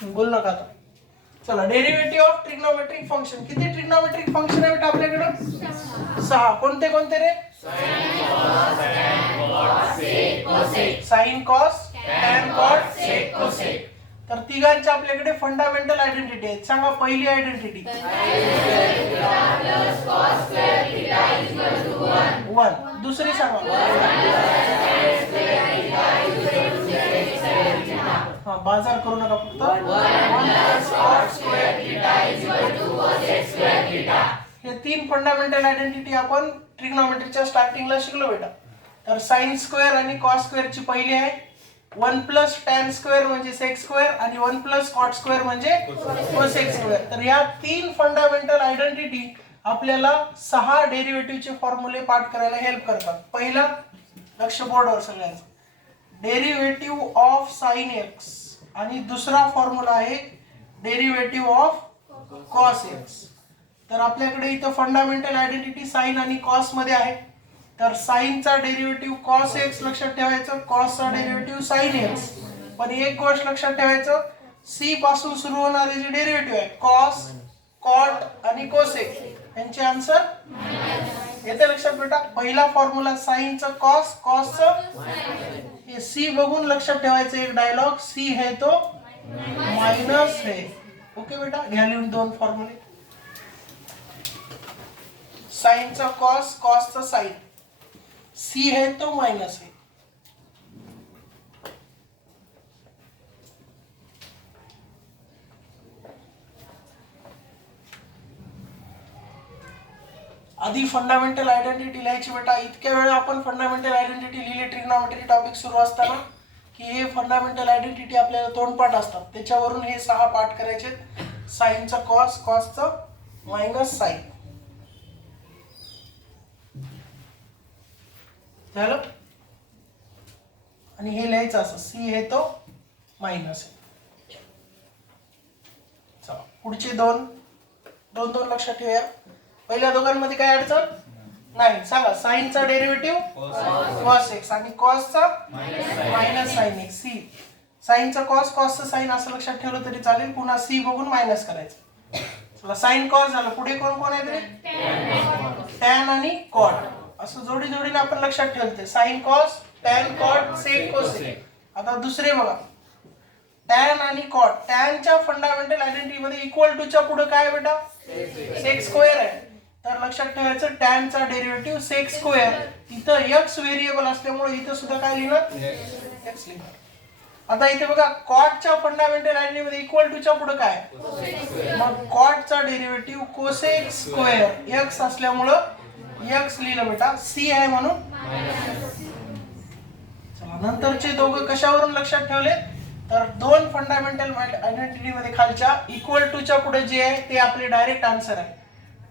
बोल नका आता. चला, डेरिव्हेटिव्ह ऑफ ट्रिग्नोमेट्रिक फंक्शन. किती ट्रिग्नोमेट्रिक फंक्शन आहे बेटा आपल्याकडे? 6. कोणते कोणते रे? Sine cos tan cot sec cosec. तर तिघांचे आपल्याकडे फंडामेंटल आयडेंटिटी आहेत. सांगा पहिली आयडेंटिटी. 1. दुसरी सांगा. हा, बाजार करू नका फक्त. हे 3 फंडामेंटल आयडेंटिटी आपण ट्रिग्नोमेट्रीच्या स्टार्टिंगला शिकलो बेटा. तर साइन स्क्वेअर आणि कॉस स्क्वेअरची पहिली आहे. 1 प्लस टॅन स्क्वेअर म्हणजे सेक स्क्वेअर आणि 1 प्लस कॉट स्क्वेअर म्हणजे कोसेक स्क्वेअर. तर या 3 फंडामेंटल आयडेंटिटी आपल्याला 6 डेरिव्हेटिव्हचे फॉर्म्युले पाठ करायला हेल्प करतात. पहिला, लक्ष बोर्डवर सगळ्यांचं, डेरिव्हेटिव्ह ऑफ साइन एक्स आणि दुसरा फॉर्म्युला आहे डेरिव्हेटिव्ह ऑफ कॉस एक्स. तर आपल्याकडे इथं फंडामेंटल आयडेंटिटी साइन आणि कॉस मध्ये आहे. तर साइनचा डेरिव्हेटिव्ह कॉस एक्स लक्षात ठेवायचं, कॉसचा डेरिव्हेटिव्ह साइन एक्स. पण एक गोष्ट लक्षात ठेवायचं, सी पासून सुरू होणारे जे डेरिव्हेटिव्ह आहे कॉस, कॉट आणि कोसेक, यांचे आन्सर येते लक्षात बेटा. पहिला फॉर्म्युला साइनचं कॉस, कॉसचं हे सी बघून लक्षात ठेवायचं एक डायलॉग, सी है तो माइनस है. ओके बेटा, घ्या लिहून 2 फॉर्म्युले. साइनचा कॉस, कॉसचा साइन. सी है तो माइनस है. आधी फंडामेंटल आयडेंटिटी लिहायची बेटा. इतक्या वेळा आपण फंडामेंटल आयडेंटिटी लिहिली ट्रिग्नोमेट्री टॉपिक सुरू असताना की हे फंडामेंटल आयडेंटिटी आपल्याला 2 पाठ असतात, त्याच्यावरून हे 6 पाठ करायचे. साइनचा कॉस, कॉसचा मायनस साइन. झालं. आणि हे लिहायचं असं, सी हे तो मायनस आहे. चला, पुढचे 2 लक्षात ठेवूया. पहिल्या दोघांमध्ये काय अडचण नाही. सांगा, साइनचा डेरिव्हेटिव्ह कॉस एक्स आणि कॉसचा मायनस साइन एक्स. सी साइनचा कॉस, कॉसचा साइन असं लक्षात ठेवलं तरी चालेल. पुन्हा सी बघून मायनस करायचं. चला, साइन कॉस झालं. पुढे कोण कोण आहे तरी? टॅन आणि कॉट. असं जोडी जोडीने आपण लक्षात ठेवते. Sine cos, tan cot, sec cosec. आता दुसरे बघा, टॅन आणि कॉट. टॅनच्या फंडामेंटल आयडेंटिटी मध्ये इक्वल टू च्या पुढे काय बेटा? सेक स्क्वेअर आहे. तर लक्षात ठेवायचं, टॅनचा डेरिव्हेटिव्ह सेक स्क्वेअर. इथं एक्स व्हेरिएबल असल्यामुळे इथं सुद्धा काय लिहिणार? एक्स लिहिणार. आता इथे बघा, कॉटच्या फंडामेंटल आयडेंटिटी मध्ये इक्वल टू च्या पुढे काय? मग कॉटचा डेरिव्हेटिव्ह कोसेक स्क्वेअर. एक्स असल्यामुळं एक्स लिहिलं बेटा, सी आहे म्हणून. चला, नंतरचे दोघं कशावरून लक्षात ठेवले? तर 2 फंडामेंटल आयडेंटिटी मध्ये खालच्या इक्वल टू च्या पुढे जे आहे ते आपले डायरेक्ट आन्सर आहे.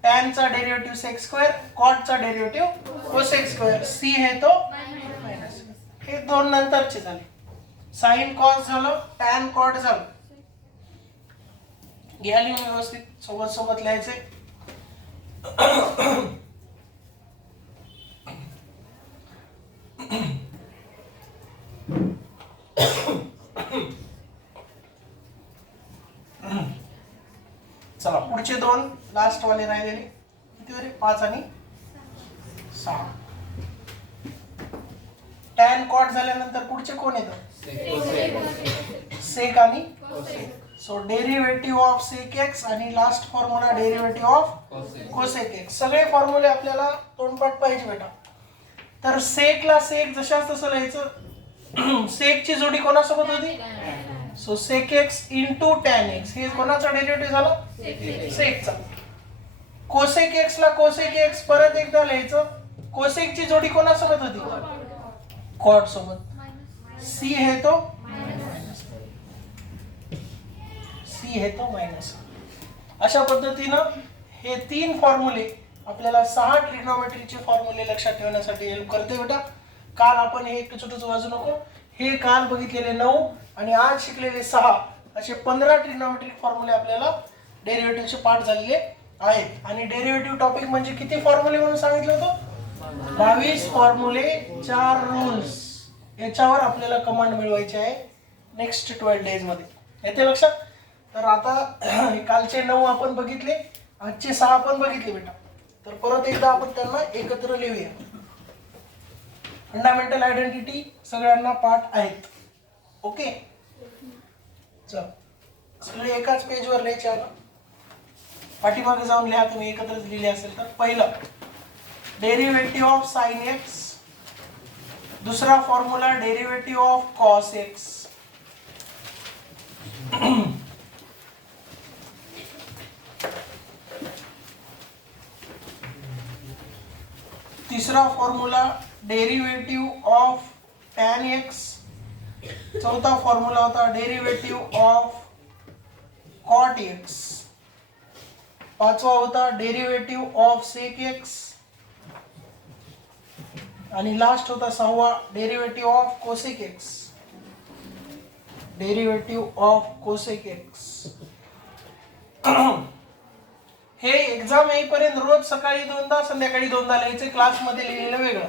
टॅनचा डेरिव्हेटिव्ह सेक स्क्वेअर, कॉटचा डेरिव्हेटिव्ह कोसेक स्क्वेअर. सी है तो मायनस. हे 2 नंतरचे झाले. साइन कॉस झालं, टॅन कॉट झालं. घ्या लिहून व्यवस्थित, सोबत सोबत लिहायचे. चला, पुढचे 2 लास्ट वाले राहिलेले किती वरे? 5 आणि 6. टॅन कॉट झाल्यानंतर पुढचे कोण येतं? सेक आणि so derivative of sec x आणि last formula derivative of cosec x. सगळे फॉर्म्युले आपल्याला तोंडपाठ पाहिजे बेटा. तर सेकला सेक जशाच तसं लिहायचं. सेकची जोडी कोणासोबत होती? So sec x into tan x. हे कोणाचा डेरिव्हेटिव्ह झाला? सेकचा. कोसेक एक्स ला कोसेक एक्स परत एकदा लिहायचं. कोसेकची जोडी कोणासोबत होती? कॉट सोबत. सी है तो सी है तो मायनस. अशा पद्धतीनं हे 3 फॉर्म्युले आपल्याला 6 ट्रिग्नोमेट्रीचे फॉर्म्युले लक्षात ठेवण्यासाठी हेल्प करते बेटा. काल आपण हे टुचुटुच वाजू नको. हे काल बघितलेले 9 आणि आज शिकलेले 6 असे 15 ट्रिग्नोमेट्रिक फॉर्म्युले आपल्याला डेरिव्हेटिव्हचे पाठ झालेले आहेत. आणि डेरिव्हेटिव्ह टॉपिक म्हणजे किती फॉर्म्युले म्हणून सांगितलं होतं? 22 फॉर्म्युले, 4 रूल्स. याच्यावर आपल्याला कमांड मिळवायची आहे नेक्स्ट 12 डेज मध्ये. येते लक्षात? तर आता कालचे 9 आपण बघितले, आजचे 6 आपण बघितले बेटा. तर परत एकदा आपण त्यांना एकत्र लिहूया. फंडामेंटल आयडेंटिटी सगळ्यांना पाठ आहेत. ओके, चल सगळे एकाच पेजवर लिहायचे. आता पाठीमागे जाऊन लिहा, तुम्ही एकत्रच लिहिले असेल तर. पहिलं डेरिव्हेटिव्ह ऑफ साइन एक्स, दुसरा formula derivative of cos x, तिसरा formula derivative of tan x, चौथा फॉर्म्युला होता डेरिव्हेटिव्ह ऑफ कॉट एक्स, पाचवा होता डेरिव्हेटिव्ह ऑफ सेक एक्स, आणि लास्ट होता 6वा derivative of cosec x. Derivative of cosec x. हे एक्झाम येईपर्यंत रोज सकाळी 2दा संध्याकाळी 2दा लिहायचे, क्लासमध्ये लिहिलेलं वेगळं.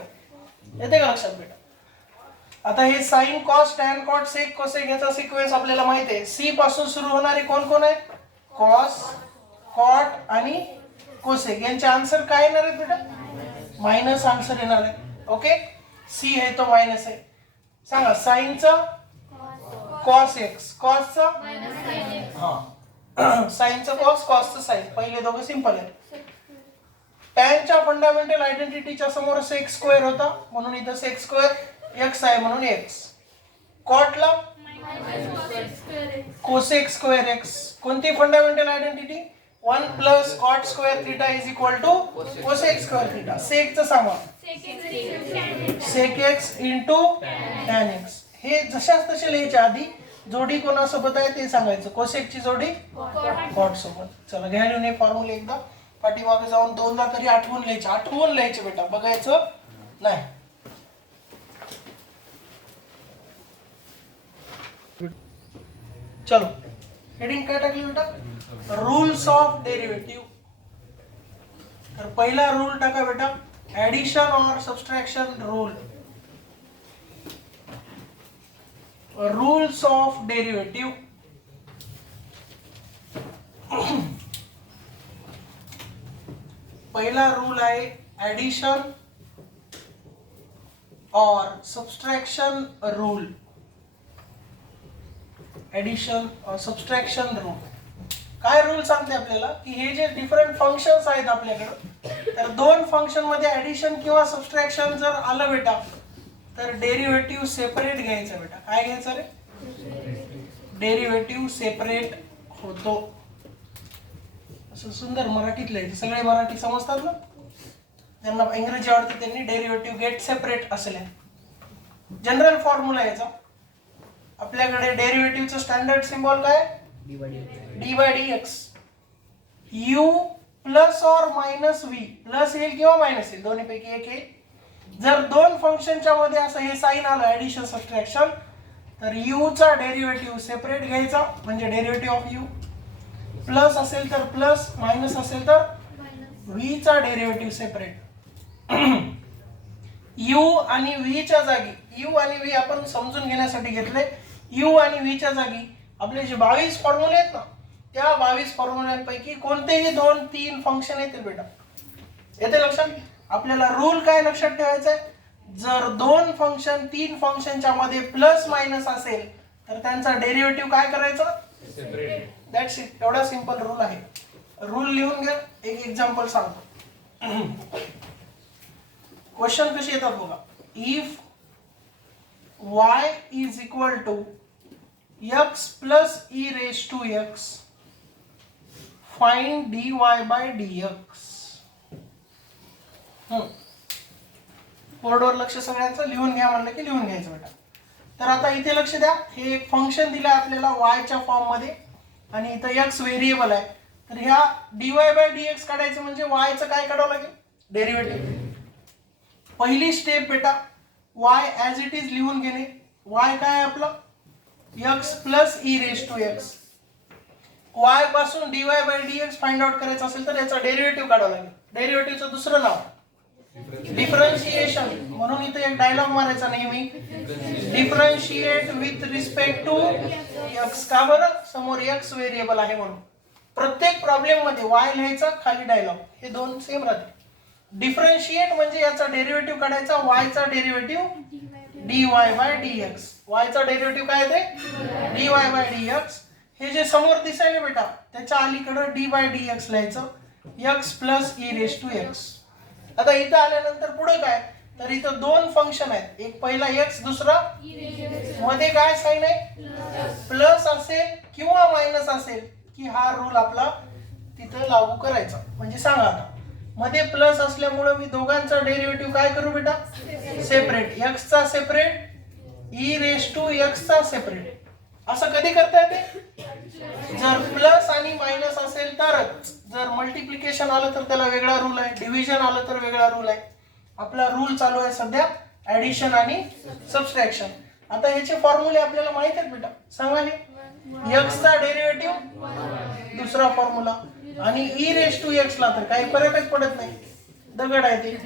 येते का लक्षात बेटा? आता हे sine cos tan cot sec cosec याचा सिक्वेन्स आपल्याला माहिती आहे. सी पासून सुरू होणारे कोण कोण आहेत? कॉस, कॉट आणि कोसेक. यांचे आन्सर काय येणार आहेत बेटा? मायनस आन्सर येणार आहे. ओके, सी है तो मायनस आहे. सांगा साइनचं कॉस एक्स, कॉसचं हा साइनचं कॉस, कॉसचं साइन. पहिले दोघं सिंपल आहेत. टॅनच्या फंडामेंटल आयडेंटिटीच्या समोर सेक स्क्वेअर होता म्हणून इथं सेक स्क्वेअर एक्स आहे म्हणून एक्स. कॉटला कोसेक स्क्वेअर एक्स. कोणती fundamental identity? 1 plus cot square theta is equal to cosec square theta. सेकचं सांगा sec x into tan x. हे जशाच तसे लिहायचे. आधी जोडी कोणासोबत आहे ते सांगायचं. कोसेकची जोडी कॉट सोबत. चला घ्या लिहून हे फॉर्म्युला एकदा. पाठीमागे जाऊन 2दा तरी आठवून लिहायचे. आठवून लिहायचे बेटा, बघायचं नाही. चलो हेडिंग काय टाकली बेटा? Rules of derivative. तर पहिला रूल टाका बेटा, ऍडिशन और subtraction rule. Rules of derivative. पहिला रूल आहे ऍडिशन और सबट्रॅक्शन रूल. ऍडिशन और सबट्रॅक्शन रूल काय रूल सांगते आपल्याला की हे जे डिफरंट फंक्शन्स आहेत आपल्याकडे, तर दोन फंक्शन मध्ये ऍडिशन किंवा सबट्रॅक्शन जर आलं बेटा तर डेरिव्हेटिव्ह सेपरेट घ्यायचं बेटा. काय घ्यायचं रे? डेरिव्हेटिव्ह सेपरेट होतो. असं सुंदर मराठीत लिहायचं. सगळे मराठी समजतात ना? ज्यांना इंग्रजी आवडते त्यांनी डेरिव्हेटिव्ह गेट सेपरेट असेल. जनरल फॉर्म्युला याचा आपल्याकडे डेरिव्हेटिव्हचं स्टँडर्ड सिम्बॉल काय? D by D x. U plus और मायनस व्ही. प्लस येईल किंवा मायनस येईल, दोन्ही पैकी एक येईल. जर दोन फंक्शनच्या मध्ये असं हे साइन आलं ऍडिशन सबट्रॅक्शन, तर यू चा डेरिव्हेटिव्ह सेपरेट घ्यायचा म्हणजे डेरिव्हेटिव्ह ऑफ यू. प्लस असेल तर प्लस, मायनस असेल तर व्ही चा डेरिव्हेटिव्ह सेपरेट. यू आणि व्ही च्या जागी, यू आणि व्ही आपण समजून घेण्यासाठी घेतले. यू आणि व्ही च्या जागी आपले जे 22 फॉर्म्युले आहेत ना, त्या 22 फॉर्म्युल्यांपैकी कोणतेही 2-3 फंक्शन येतील बेटा. येते लक्षात? आपल्याला रूल काय लक्षात ठेवायचा आहे? जर 2 फंक्शन 3 फंक्शनच्या मध्ये प्लस मायनस असेल तर त्यांचा डेरिव्हेटिव्ह काय करायचा? सेपरेट. That's it. एवढा सिंपल रूल आहे. रूल लिहून घ्या. एक एक्झाम्पल सांगतो. क्वेश्चन कसे येतात बघा. If y is equal to x plus e raise to x, find dy by dx. बोर्डवर लक्ष सगळ्यांचं. लिहून घ्या म्हणलं की लिहून घ्यायचं बेटा. तर आता इथे लक्ष द्या. हे एक फंक्शन दिलं आपल्याला y च्या फॉर्म मध्ये आणि इथं x व्हेरिएबल आहे. तर ह्या dy बाय dx काढायचं म्हणजे y चं काय काढावं लागेल? डेरिव्हेटिव्ह. पहिली स्टेप बेटा y ॲज इट इज लिहून घेणे. y काय आहे आपलं? x plus e raise to x. y पासून dy by dx find out करायचं असेल तर याचा डेरिव्हेटिव्ह काढावं लागेल. डेरिव्हेटिव्हचं दुसरं नाव डिफरन्शिएशन. म्हणून इथे एक डायलॉग मारायचा नेहमी, differentiate with respect to x. का बरं? समोर एक्स व्हेरिएबल आहे म्हणून. प्रत्येक प्रॉब्लेम मध्ये वाय लिहायचा, खाली डायलॉग, हे दोन सेम राहते. डिफरन्शिएट म्हणजे याचा डेरिव्हेटिव्ह काढायचा, वायचा डेरिव्हेटिव्ह dy बाय dx. वायचा डेरिव्हेटिव्ह काय आहे? dy by dx. हे जे समोर दिसायला बेटा त्याच्या अलीकडं डी बाय dx लिहायचं, x plus e raise to x. आता इथं आल्यानंतर पुढे काय? तर इथं दोन फंक्शन आहेत, एक पहिला x, दुसरा मध्ये काय साइन आहे? प्लस असेल किंवा मायनस असेल की हा रूल आपला तिथं लागू करायचा. म्हणजे सांगा आता, मध्ये प्लस असल्यामुळे मी दोघांचा डेरिव्हेटिव्ह काय करू बेटा? सेपरेट. x चा separate, e raise to x चा सेपरेट. असं कधी करता येते? जर प्लस आणि मायनस असेल तरच. जर मल्टिप्लिकेशन आलं तर त्याला वेगळा रूल आहे, डिव्हिजन आलं तर वेगळा रूल आहे. आपला रूल चालू आहे सध्या ऍडिशन आणि सबट्रॅक्शन. आता ह्याचे फॉर्म्युले आपल्याला माहित आहेत बेटा, सांगा. हे x चा डेरिव्हेटिव्ह दुसरा फॉर्म्युला, आणि e रेस टू x ला तर काही फरकच पडत नाही, दगड आहे ते.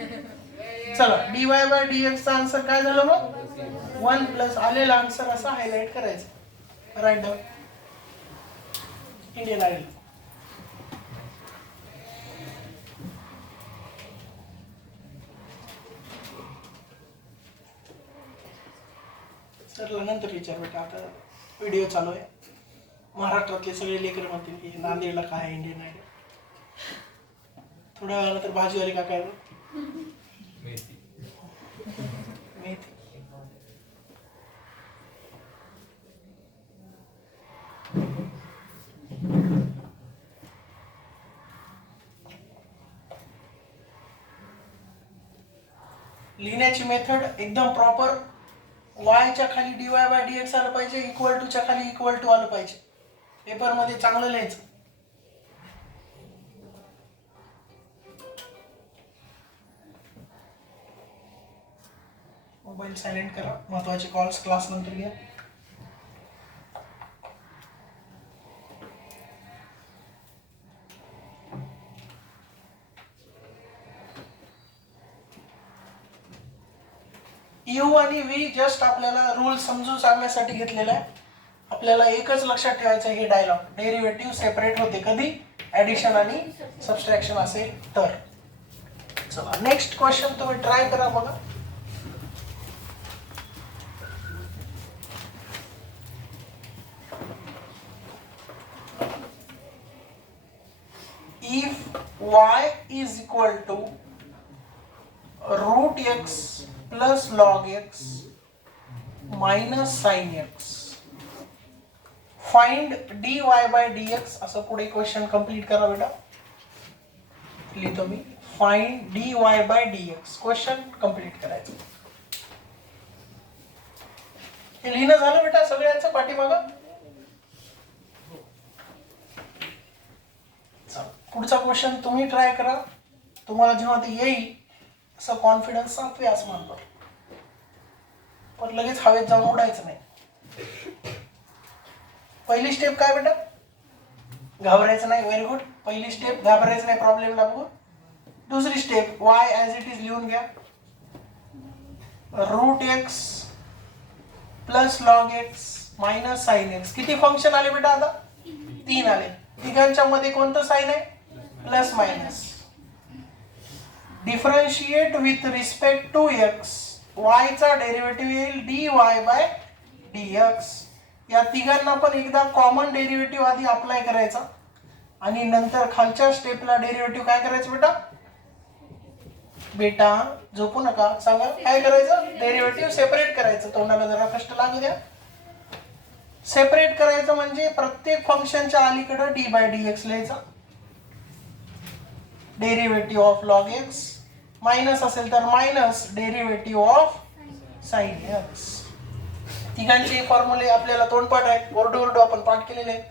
चला, dy बाय dx चा आन्सर काय झालं मग? 1 प्लस. आलेला आन्सर असा हायलाइट करायचा, write down. Indian Idol. Sir नंतर विचार बेटा, आता व्हिडिओ चालू आहे. महाराष्ट्रातले सगळे लेकर म्हणतील की नांदेडला काय आहे इंडियन आयडल. थोड्या वेळानंतर भाजीवाली का काय मेथी. लिहिण्याची मेथड एकदम प्रॉपर. वायच्या खाली dy बाय dx आलं पाहिजे, इक्वल टू च्या खाली इक्वल टू आलं पाहिजे. पेपर मध्ये चांगलं लिहायचं. मोबाईल सायलेंट करा, महत्वाचे कॉल्स क्लास नंतर घ्या. यू आणि व्ही जस्ट आपल्याला रूल समजून सांगण्यासाठी घेतलेला आहे. आपल्याला एकच लक्षात ठेवायचं, हे डायलॉग डेरिव्हेटिव्ह सेपरेट होते कधी? ऍडिशन आणि सबट्रॅक्शन असेल तर. चला नेक्स्ट क्वेश्चन तुम्ही ट्राय करा बघा. If y is equal to root x plus log x minus sin x, find dy by dx. असं पुढे क्वेश्चन कंप्लीट करा बेटा. लिहितो मी, find dy by dx. Question complete करायचं. हे लिहिणं झालं बेटा सगळ्यांचं पाठीमागं? पुढचा क्वेश्चन तुम्ही ट्राय करा. तुम्हाला जेव्हा ते येईल असं कॉन्फिडन्स सांगतोय आसमान पर, पण लगेच हवेत जाऊन उडायचं नाही. पहिली स्टेप काय बेटा? घाबरायचं नाही. Very good. पहिली स्टेप घाबरायचं नाही प्रॉब्लेमला बघून. दुसरी step y as it is लिहून घ्या. Root x plus log x minus sine x. किती फंक्शन आले बेटा आता? 3 आले. तिघांच्या मध्ये कोणतं साइन आहे? Plus minus. Differentiate with respect to x. y चा डेरिव्हेटिव्ह येईल dy बाय dx. या तिघांना पण एकदा कॉमन डेरिव्हेटिव्ह आधी अप्लाय करायचा आणि नंतर खालच्या स्टेपला डेरिव्हेटिव्ह काय करायचं बेटा? बेटा झोपू नका, सांगा काय करायचं? डेरिव्हेटिव्ह सेपरेट करायचं. तोंडाला जरा कष्ट लागू द्या. सेपरेट करायचं म्हणजे प्रत्येक फंक्शनच्या अलीकडे डी बाय dx लिहायचा. Derivative of log x, minus असेल तर minus derivative of sine x. तिघांचे फॉर्म्युले आपल्याला तोंडपाठ आहेत, ओरडू आपण पाठ केलेले आहेत.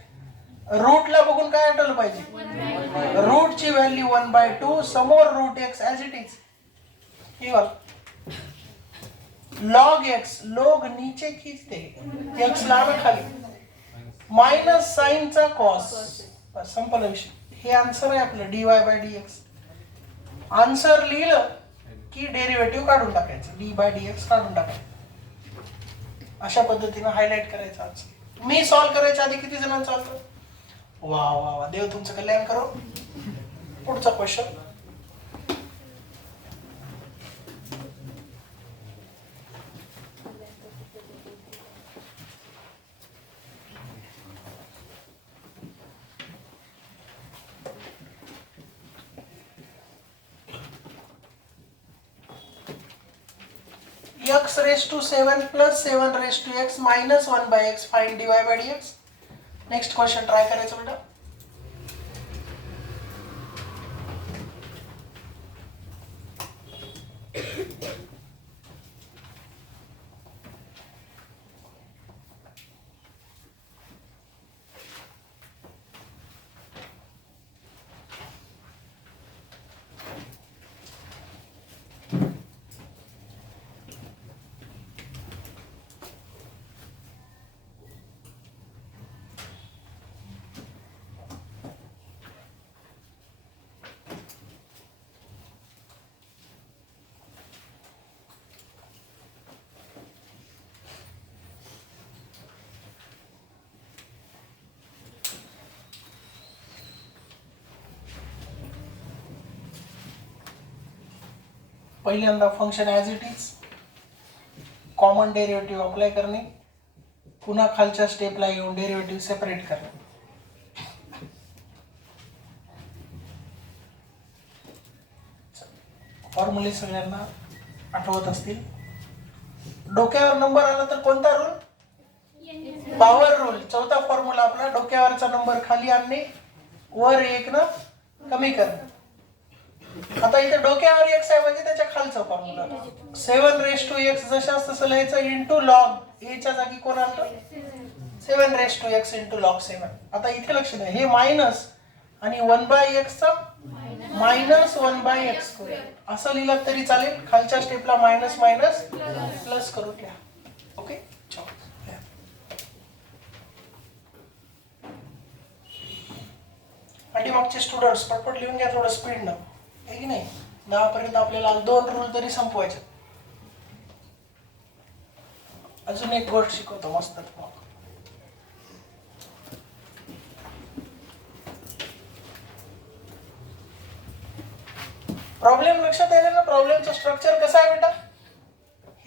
रूटला बघून काय आठवलं पाहिजे? रूटची व्हॅल्यू 1/2, समोर root x as it is. Log x, लोग नीचे खींचते, एक्स लावे खाली, मायनस साइनचा कॉस. संपला विषय. हे आन्सर आहे आपलं dy बाय dx. आन्सर लिहिलं की डेरिव्हेटिव्ह काढून टाकायचं, dy बाय dx काढून टाकायचं. अशा पद्धतीने हायलाइट करायचं आन्सर. मी सॉल्व्ह करायच्या आधी किती जणांचं आलं? वा वा वा, देव तुमचं कल्याण करो. पुढचा question. x raised to 7 plus 7 raised to x minus 1 by x, find dy by dx. Next question try करायचं बेटा. पहिल्यांदा function as it is, common derivative apply करणे, पुन्हा खालच्या स्टेपला येऊन डेरिव्हेटिव्ह सेपरेट करणे. फॉर्म्युले सगळ्यांना आठवत असतील. डोक्यावर नंबर आला तर कोणता रूल? Power rule. चौथा फॉर्म्युला आपला डोक्यावरचा नंबर खाली आणणे, वर एक न कमी करणे. आता इथे डोक्यावर x आहे म्हणजे त्याच्या खालचा फॉर्म्युला 7 रेस टू x जशास तसं लिहायचं इंटू लॉग a च्या जागी कोण आलं? 7 raise to x into log 7. आता इथे लक्ष द्या, हे मायनस आणि 1 बाय x चा मायनस 1 बाय x स्क्वेअर असं लिहिलं तरी चालेल. खालच्या स्टेपला मायनस मायनस प्लस करून घ्या. ओके, पाठीमागचे स्टुडंट्स पटपट लिहून घ्या, थोडं स्पीड न, आहे की नाही. 10 पर्यंत आपल्याला 2 रूल तरी संपवायचे. अजून एक गोष्ट शिकवतो मस्त. प्रॉब्लेम लक्षात येईल ना? प्रॉब्लेमचं स्ट्रक्चर कसं आहे बेटा?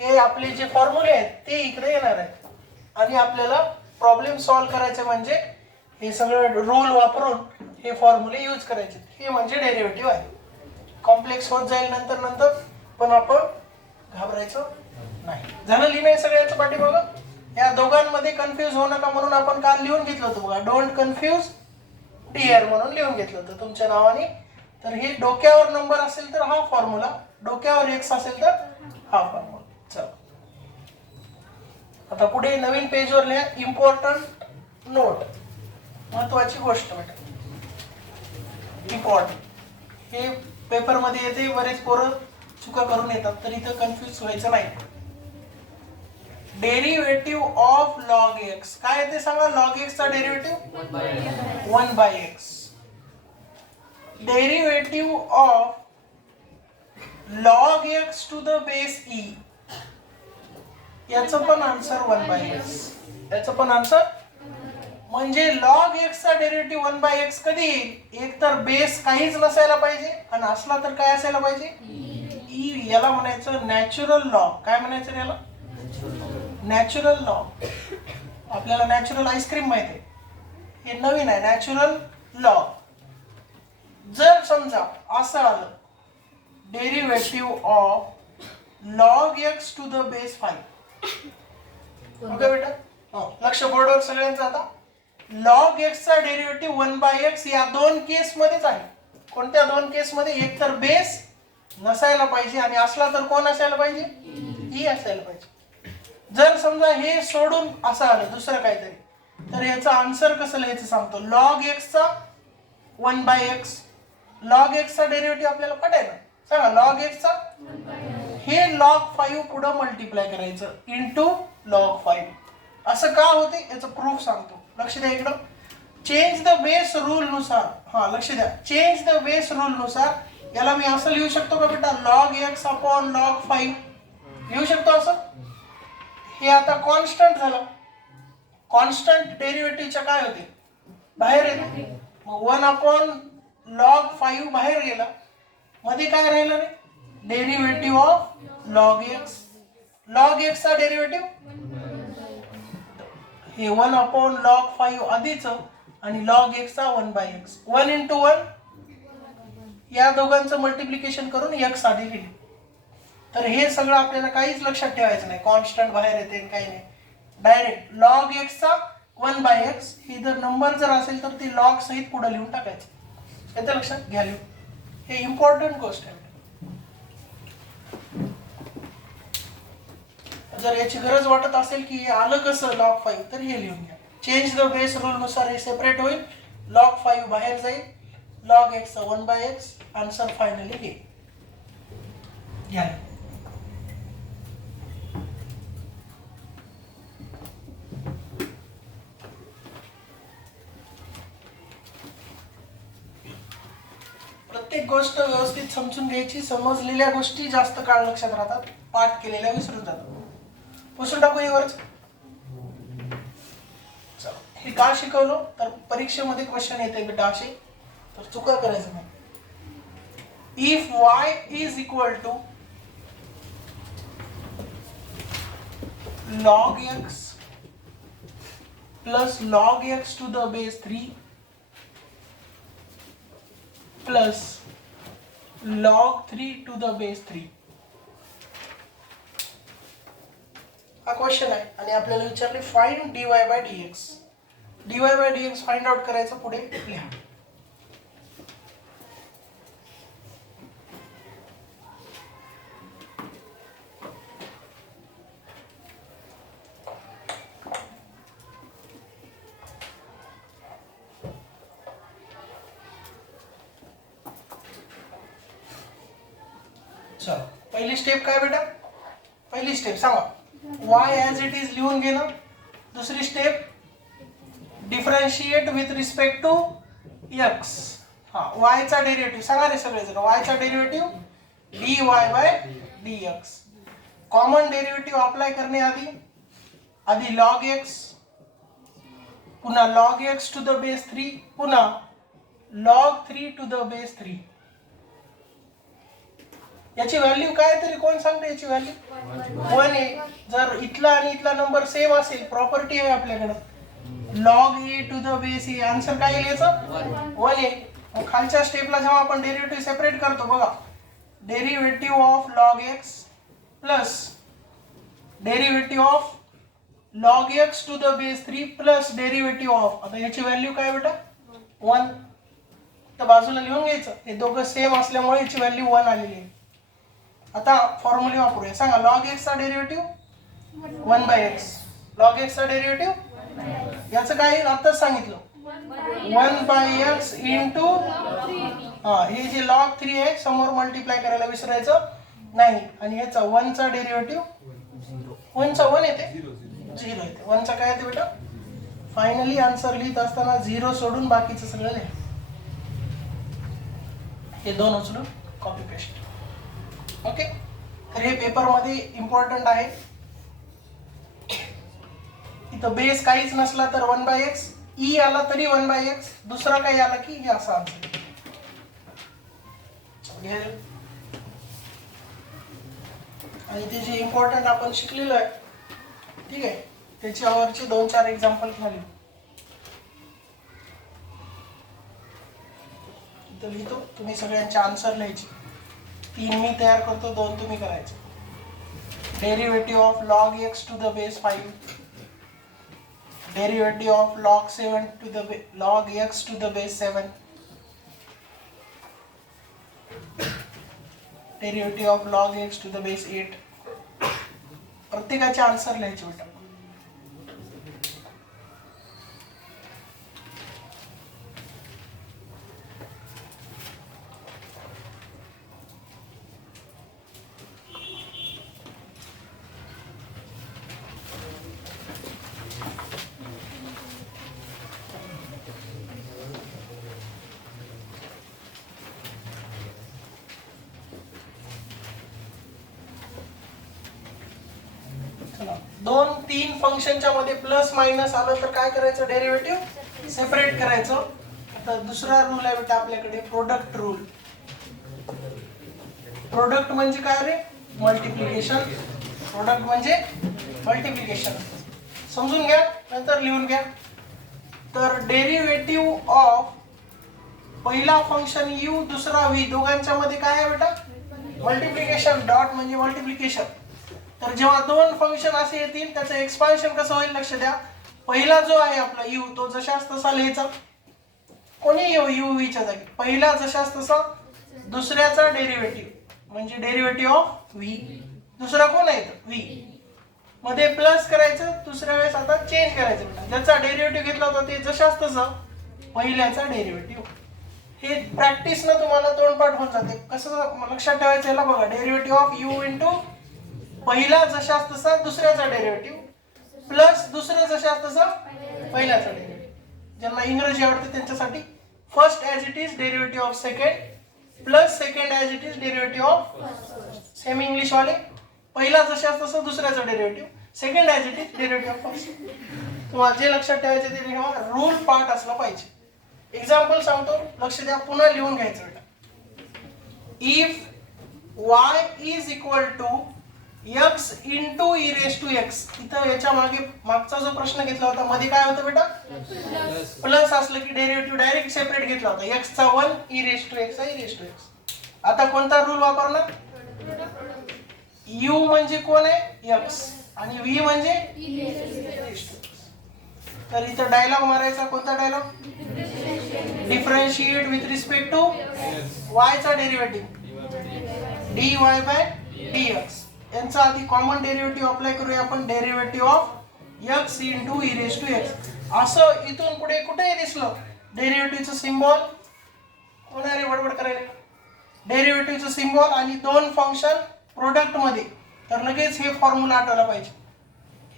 हे आपले जे फॉर्म्युले आहेत ते इकडे येणार आहेत आणि आपल्याला प्रॉब्लेम सॉल्व्ह करायचे म्हणजे हे सगळं रूल वापरून हे फॉर्म्युले यूज करायचे. हे म्हणजे डेरिव्हेटिव्ह आहे. कॉम्प्लेक्स होत जाईल नंतर नंतर, पण आपण घाबरायचं नाही. झालं लिहिणं सगळ्याचं पाठीमागं. या दोघांमध्ये कन्फ्यूज होऊ नका म्हणून आपण काल लिहून घेतलं होतं बघा, डोंट कन्फ्यूज डिअर म्हणून लिहून घेतलं होतं तुमच्या नावाने. तर हे डोक्यावर नंबर असेल तर हा फॉर्म्युला, डोक्यावर एक्स असेल तर हा फॉर्म्युला. चला आता पुढे नवीन पेजवर लिहा इम्पॉर्टंट नोट, महत्वाची गोष्ट बेटा. इम्पॉर्टंट हे पेपर मध्ये येते, बरेच पोरं चुका करून येतात, तर इथं कन्फ्यूज व्हायचं नाही. डेरिव्हेटिव्ह ऑफ लॉग एक्स काय येते सांगा? लॉग एक्स चा derivative 1 by x. Derivative of log x to the base e, याचं पण आन्सर 1 बाय एक्स. याचं पण आन्सर म्हणजे लॉग एक्स चा डेरिव्हेटिव्ह 1 बाय एक्स कधी येईल? एक तर बेस काहीच नसायला पाहिजे आणि असला तर काय असायला पाहिजे? ई. याला म्हणायचं नॅचरल लॉग. काय म्हणायचं याला? Natural log. आपल्याला नॅचरल आईस्क्रीम माहिती आहे, हे नवीन आहे नॅचरल लॉग. जर समजा असं आलं derivative of log x to the base 5, okay बेटा, लक्ष बोर्डवर सगळ्यांचं. आता लॉग एक्स चा डेरिव्हेटिव्ह 1 बाय एक्स या दोन केस मध्येच आहे. कोणत्या दोन केस मध्ये? एक तर बेस नसायला पाहिजे आणि असला तर कोण असायला पाहिजे? ई असायला पाहिजे. जर समजा हे सोडून असं आलं दुसरं काहीतरी, तर याचं आन्सर कसं लिहायचं सांगतो. लॉग एक्स चा 1 बाय एक्स, लॉग एक्स चा डेरिव्हेटिव्ह आपल्याला पटायला सांगा. लॉग एक्स चा हे लॉग 5 पुढे मल्टिप्लाय करायचं इंटू लॉग 5. असं का होते याचं प्रूफ सांगतो. लक्ष द्या इकडं. चेंज द बेस रूल नुसार, हा लक्ष द्या, चेंज द बेस रूल नुसार याला मी असं लिहू शकतो का बेटा? लॉग एक्स अपॉन लॉग 5 लिहू शकतो असं. हे आता कॉन्स्टंट झालं कॉन्स्टंट डेरिव्हेटिव्हच्या काय होते, बाहेर येते. मग 1/log5 बाहेर गेला, मध्ये काय राहिलं रे, derivative of log x. Log x चा डेरिव्हेटिव्ह हे 1/log5 आधीच आणि लॉग एक्स चा 1/x. 1 into 1 या दोघांचं मल्टिप्लिकेशन करून x आधी लिहिले. तर हे सगळं आपल्याला काहीच लक्षात ठेवायचं नाही, कॉन्स्टंट बाहेर येते काही नाही. डायरेक्ट लॉग एक्स चा 1/x हे जर नंबर जर असेल तर ते लॉग सहित पुढे लिहून टाकायचं. येतं लक्षात घ्या लिहून, हे इम्पॉर्टंट गोष्ट आहे. जर याची गरज वाटत असेल की हे आलं कसं log5 तर हे लिहून घ्या. चेंज द बेस रूल नुसार हे सेपरेट होईल, log5 बाहेर जाईल, log x चा 1/x. आन्सर फायनली हे घ्या. प्रत्येक गोष्ट व्यवस्थित समजून घ्यायची, समजलेल्या गोष्टी जास्त काळ लक्षात राहतात, पाठ केलेल्या विसरून जातात. पुसून टाकू यावरच. हे का शिकवलं तर परीक्षेमध्ये क्वेश्चन येते बेटा असे, तर चुका करायचं नाही. If y is equal to log x plus log x to the base 3 plus log 3 to the base 3 हा क्वेश्चन आहे आणि आपल्याला विचारले find dy by dx. dy by dx find out करायचं, पुढे लिहा. चल पहिली स्टेप काय बेटा, पहिली स्टेप सांगा, y as it is लिहून घेणं. दुसरी step differentiate with respect to x. हा y चा डेरिव्हेटिव्ह सांगा रे सगळेजण, y चा derivative dy by dx. Common derivative apply करणे आधी log x, पुन्हा log x to the base 3, पुन्हा log 3 to the base 3. याची व्हॅल्यू काय तरी कोण सांगते, याची व्हॅल्यू 1 आहे. जर इथला आणि इथला नंबर सेम असेल, प्रॉपर्टी आहे आपल्याकडे log a to the base a, answer काय येईल याचं 1 आहे. मग खालच्या स्टेपला जेव्हा आपण डेरिव्हेटिव्ह सेपरेट करतो बघा, derivative of log x plus derivative of log x to the base 3 plus derivative of, आता याची व्हॅल्यू काय बेटा 1. तर बाजूला लिहून घ्यायचं, हे दोघं सेम असल्यामुळे याची व्हॅल्यू 1 आलेली आहे. आता फॉर्म्युला वापरूया, सांगा log x चा डेरिव्हेटिव्ह 1/x, log x चा डेरिव्हेटिव्ह याचं काय आताच सांगितलं 1/x इंटू हे जे log 3 आहे समोर मल्टिप्लाय करायला विसरायचं नाही, आणि याचा 1 चा डेरिव्हेटिव्ह 1 चा 1 येते 0 येते, 1 चा काय येते बेटा. फायनली आन्सर लिहित असताना 0 सोडून बाकीचं सगळं लिहा. हे दोन उचलून कॉपी पेस्ट. ओके, तर हे पेपर मध्ये इम्पॉर्टंट आहे. इथं बेस काहीच नसला तर 1/x, ई आला तरी 1/x, दुसरा काही आला की हे असं आन्सर. आणि ते जे इम्पॉर्टंट आपण शिकलेलो आहे, ठीक आहे, त्याच्यावरचे 2-4 एक्झाम्पल खाली इथं लिहितो. तुम्ही सगळ्यांचे आन्सर लिहायचे. 3 मी तयार करतो, 2 तुम्ही करायचे. Derivative of log x to the base 5, derivative of log 7 to the log x to the base 7, derivative of log x to the base 8. प्रत्येकाचे आन्सर लिहायचे बेटा. चला दोन तीन फंक्शनच्या मध्ये प्लस मायनस आलं तर काय करायचं, डेरिव्हेटिव्ह सेपरेट करायचं. आता दुसरा रूल आहे बेटा आपल्याकडे, प्रोडक्ट रूल. प्रोडक्ट म्हणजे काय रे, मल्टिप्लिकेशन. प्रोडक्ट म्हणजे मल्टिप्लिकेशन, समजून घ्या नंतर लिहून घ्या. तर डेरिव्हेटिव्ह ऑफ पहिला फंक्शन u दुसरा v दोघांच्या मध्ये काय आहे बेटा, मल्टिप्लिकेशन. डॉट म्हणजे मल्टिप्लिकेशन. तर जेव्हा दोन फंक्शन असे येतील त्याचं एक्सपान्शन कसं होईल लक्ष द्या. पहिला जो आहे आपला u तो जशास तसा लिहायचा, कोणी येऊ u v च्या जागी, पहिला जशास तसा. दुसऱ्याचा डेरिव्हेटिव्ह म्हणजे डेरिव्हेटिव्ह ऑफ v. दुसरा कोण आहे v, मध्ये प्लस करायचं, दुसऱ्या वेळेस आता चेंज करायचं बेटा. ज्याचा डेरिव्हेटिव्ह घेतला होता ते जशास तसं पहिल्याचा डेरिव्हेटिव्ह. हे प्रॅक्टिस ना तुम्हाला तोंडपाठ होऊन जाते. कसं लक्षात ठेवायचं याला बघा, डेरिव्हेटिव्ह ऑफ u इंटू पहिला जशास तसा दुसऱ्याचा डेरिव्हेटिव्ह प्लस दुसरं जशास तसा पहिल्याचा डेरिव्हेटिव्ह. ज्यांना इंग्रजी आवडते त्यांच्यासाठी first as it is derivative of second plus second as it is derivative of same English वाले. पहिला जशास तसं दुसऱ्याचा derivative, second as it is derivative of first. तुम्हाला जे लक्षात ठेवायचे ते लिहा, रूल पार्ट असला पाहिजे. एक्झाम्पल सांगतो, लक्ष द्या, पुन्हा लिहून घ्यायचं बेटा. If y is equal to x into e raise to x. इथं याच्या मागचा जो प्रश्न घेतला होता मध्ये काय होतं बेटा, प्लस असलं की डेरिव्हेटिव्ह डायरेक्ट सेपरेट घेतला होता. x चा 1 e raise to x e raise to x. आता कोणता रूल वापरणार, u म्हणजे कोण आहे x आणि v म्हणजे ई रेस टू एक्स. तर इथं डायलॉग मारायचा, कोणता dialogue, differentiate with respect to y चा डेरिव्हेटिव्ह dy बाय dx. यांचा आधी कॉमन डेरिव्हेटिव्ह अप्लाय करूया आपण, derivative of x into e raise to x. असं इथून पुढे कुठेही दिसलं डेरिव्हेटिव्हचं सिम्बॉल, कोणाने बडबड करायला, डेरिव्हेटिव्हचं सिम्बॉल आणि दोन फंक्शन प्रोडक्ट मध्ये, तर लगेच हे फॉर्म्युला आठवला पाहिजे.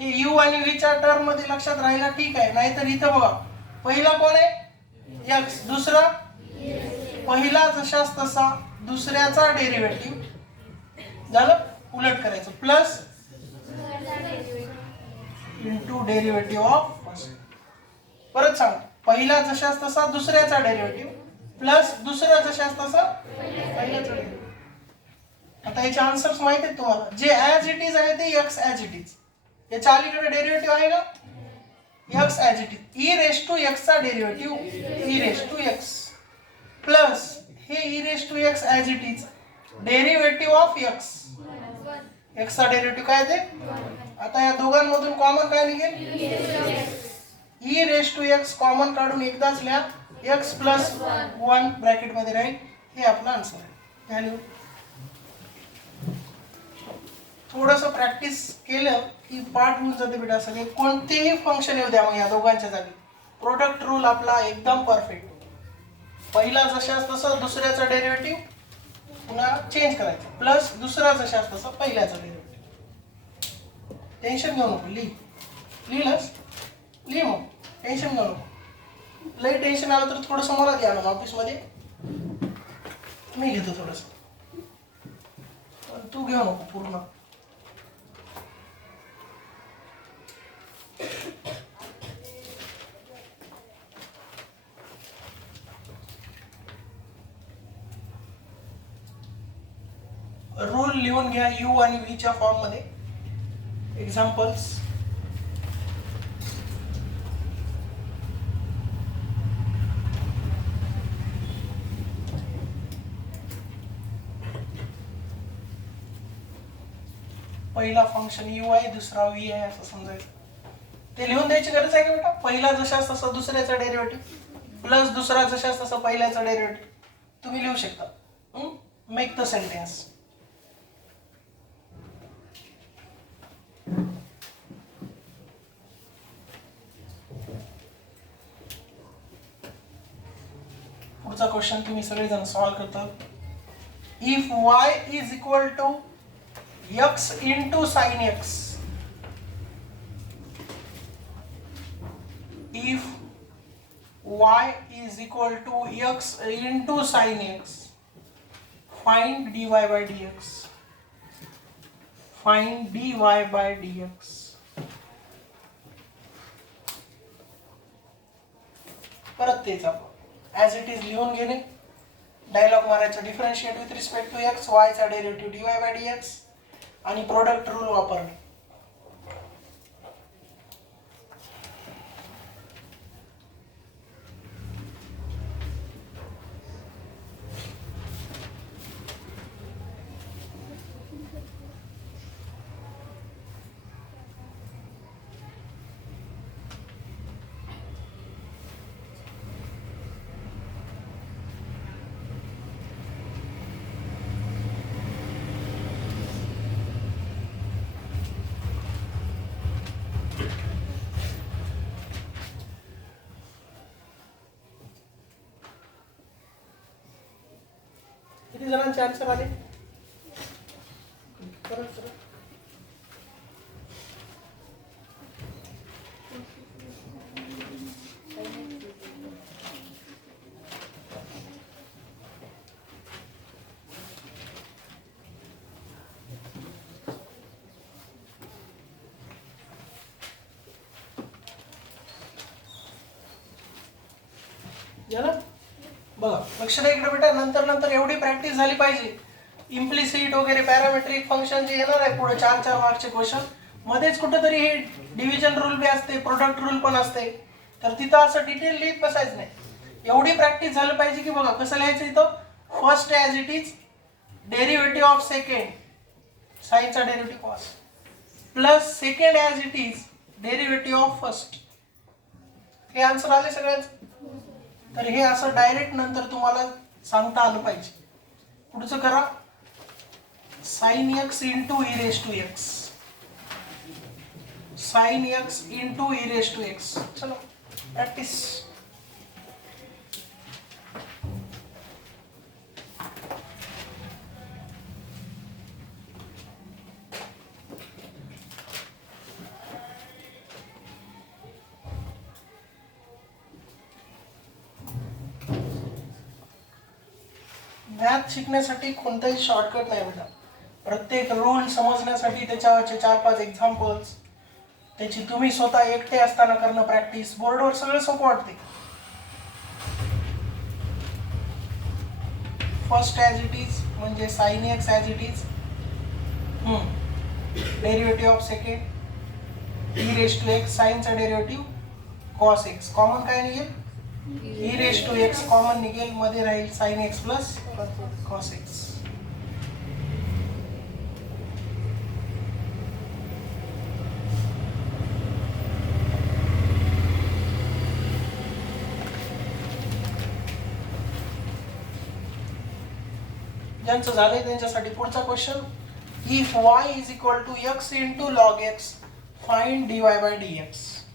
हे u आणि v च्या टर्म मध्ये लक्षात राहिला ठीक आहे. नाहीतर इथं बघा, पहिला कोण आहे x, दुसरा पहिला जशास तसा दुसऱ्याचा डेरिव्हेटिव्ह झालं, उलट करायचं, plus into derivative of first. परत सांग, पहिला जशास तसा दुसऱ्याचा डेरिव्हेटिव्ह प्लस दुसरा जशास तसा पहिल्याचा डेरिव्हेटिव्ह. आता याचे आन्सर्स माहित आहेत तुम्हाला. जे ॲज इट इज आहे ते x ॲज इट इज. याच्या अलीकडे डेरिव्हेटिव्ह आहे का, x as it is. E raise to x चा derivative e raise to x plus हे e raise to x as it is derivative of x. x चा derivative काय ते. आता या दोघांमधून कॉमन काय निघेल, e raise to x common काढून एकदाच लिहा, x प्लस 1 ब्रॅकेट मध्ये राहील. हे आपला आन्सर आहे. थोडस प्रॅक्टिस केलं की पाठ होऊन जाते बेटा. सगळे कोणतेही फंक्शन येऊ द्या मग या दोघांच्या जागी, प्रोडक्ट रूल आपला एकदम परफेक्ट. पहिला जशास तसं दुसऱ्याचा डेरिव्हेटिव्ह पुन्हा चेंज करायचं, प्लस दुसरा जशास तसं पहिल्याचा डेरिव्हेटिव्ह. टेन्शन घेऊ नको, लिहिलंस लिहि, मग टेन्शन घेऊ नको. लई टेन्शन आलं तर थोडंसं मला द्या ना ऑफिसमध्ये, मी घेतो थोडंसं, तू घेऊ नको पूर्ण. रूल लिहून घ्या u आणि v च्या फॉर्म मध्ये. एक्झाम्पल्स, पहिला फंक्शन u आहे दुसरा v आहे असं समजायचं. ते लिहून द्यायची गरज आहे का बेटा. पहिला जशास तसा दुसऱ्याचा डेरिव्हेटिव्ह प्लस दुसरा जशास तसा पहिल्याचा डेरिव्हेटिव्ह तुम्ही लिहू शकता. Make the sentence. पुढचा क्वेश्चन तुम्ही सगळेजण सॉल्व्ह करतात. If y is equal to x into sine x, if y is equal to x into sin x, find dy by dx. Find dy by dx. परत तेच आपण as it is लिहून घेणे, dialogue मारायचं, differentiate with respect to x, वायचा derivative dy by dx आणि product rule वापरणे. किती जणांचे आन्सर आले? झालं? बघा लक्ष द्या इकडे बेटा, नंतर एवढी प्रॅक्टिस झाली पाहिजे. इम्प्लिसिट वगैरे पॅरामेट्रिक फंक्शन जे येणार आहे पुढे 4 मार्कचे क्वेश्चन, मध्येच कुठेतरी हे डिव्हिजन रूल बी असते, प्रोडक्ट रूल पण असते, तर तिथं असं डिटेल लिहित बसायचं नाही. एवढी प्रॅक्टिस झालं पाहिजे की बघा कसं लिहायचं इथं, first as it is derivative of second, साईनचा derivative cos, plus second as it is derivative of first. हे आन्सर आले सगळ्यांचं. तर हे असं डायरेक्ट नंतर तुम्हाला सांगता आलं पाहिजे. पुढचं करा, sine x into e raise to x, sine x into e raise to x. चलो प्रॅक्टिस. मॅथ शिकण्यासाठी कोणताही शॉर्टकट नाही बेटा. प्रत्येक रूल समजण्यासाठी त्याच्यावरचे 4-5 एक्झाम्पल्स, त्याची तुम्ही स्वतः एकटे असताना करणं प्रॅक्टिस, बोर्डवर सगळं सोपं वाटते. फर्स्ट ॲज इट इज म्हणजे sine x as it is, derivative of second e raise to x, साइनचा डेरिव्हेटिव्ह कॉस एक्स, कॉमन काय निघेल e raise to x common निघेल, मध्ये राहील sine x plus cos x. ज्यांचं झालंय त्यांच्यासाठी पुढचा question, if y is equal to x into log x find dy by dx.